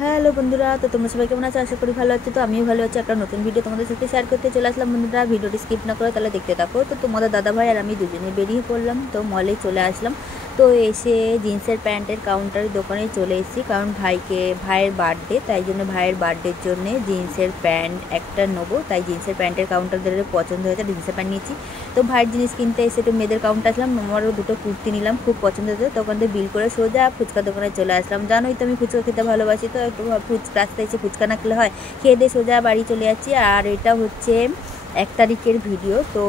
Hello বন্ধুরা, তো তোমরা সবাই কেমন আছো? আশা করি ভালো আছো। তো আমিও ভালো আছি। একটা নতুন ভিডিও তোমাদের সাথে শেয়ার করতে চলে আসলাম। বন্ধুরা, ভিডিওটি স্কিপ না করে তাহলে দেখতে থাকো। তো তোমাদের দাদাভাই আর আমি দুজনে বেরিয়ে পড়লাম, তো মলে চলে আসলাম। তো এসে জিন্সের প্যান্টের কাউন্টারের দোকানে চলে এসেছি, কারণ ভাইয়ের বার্থডে, তাই জন্য ভাইয়ের বার্থডের জন্য জিন্সের প্যান্ট একটা নেবো। তাই জিন্সের প্যান্টের কাউন্টার ধরে পছন্দ হয়েছে, জিন্সের প্যান্ট নিয়েছি। তো ভাইয়ের জিনিস কিনতে এসে একটু মেয়েদের কাউন্টার আসলাম, আমারও দুটো কুর্তি নিলাম, খুব পছন্দ হয়েছে। তখন তো বিল করে সোজা ফুচকা দোকানে চলে আসলাম। জানোই তো আমি ফুচকা খেতে ভালোবাসি, তো একটু রাস্তায় এসে ফুচকা না খেলে হয়, খেয়ে দিয়ে সোজা বাড়ি চলে যাচ্ছি। আর এটা হচ্ছে 1 তারিখের ভিডিও, তো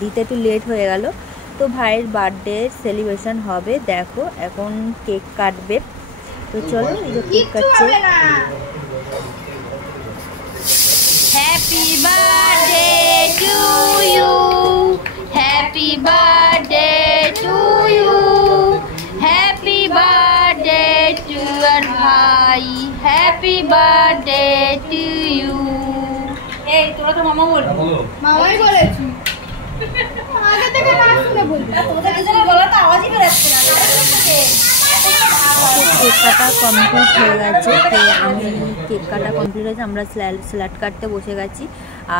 দিতে একটু লেট হয়ে গেল। তো ভাইয়ের বার্থডে সেলিব্রেশন হবে, দেখো এখন কেক কাটবে। তো চলো, এই যে কেক কাটছে। Happy birthday to you, happy birthday to you, happy birthday to আর ভাই, হ্যাপি বার্থডে টু ইউ। এই তোরা তো মামা বলবি, মামাই বলেছি আগে থেকে না শুনে বলবি, তোদের কিছু বলা তো আওয়াজই বেরোচ্ছে না। কেক কাটা কমপ্লিট হয়ে গেছে, কেক কাটা কমপ্লিট হয়েছে, আমরা স্যালাড কাটতে বসে গেছি।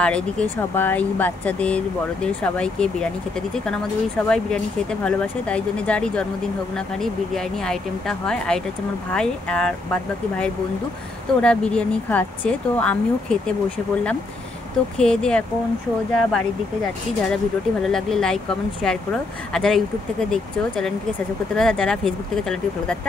আর এদিকে সবাই বাচ্চাদের বড়দের সবাইকে বিরিয়ানি খেতে দিচ্ছে, কারণ আমাদের ওই সবাই বিরিয়ানি খেতে ভালোবাসে, তাই জন্য যারই জন্মদিন হোক না খানি বিরিয়ানি আইটেমটা হয়। আর এটা হচ্ছে আমার ভাই আর বাদবাকি ভাইয়ের বন্ধু, তো ওরা বিরিয়ানি খাচ্ছে, তো আমিও খেতে বসে পড়লাম। তো খেয়ে দিয়ে এখন সোজা বাড়ির দিকে যাচ্ছি। যারা ভিডিওটি ভালো লাগলে লাইক কমেন্ট শেয়ার করো, আর যারা ইউটিউব থেকে দেখছো চ্যানেলটিকে সাবস্ক্রাইব করতে পারো, আর যারা ফেসবুক থেকে চ্যানেলটিকে ফলো করতে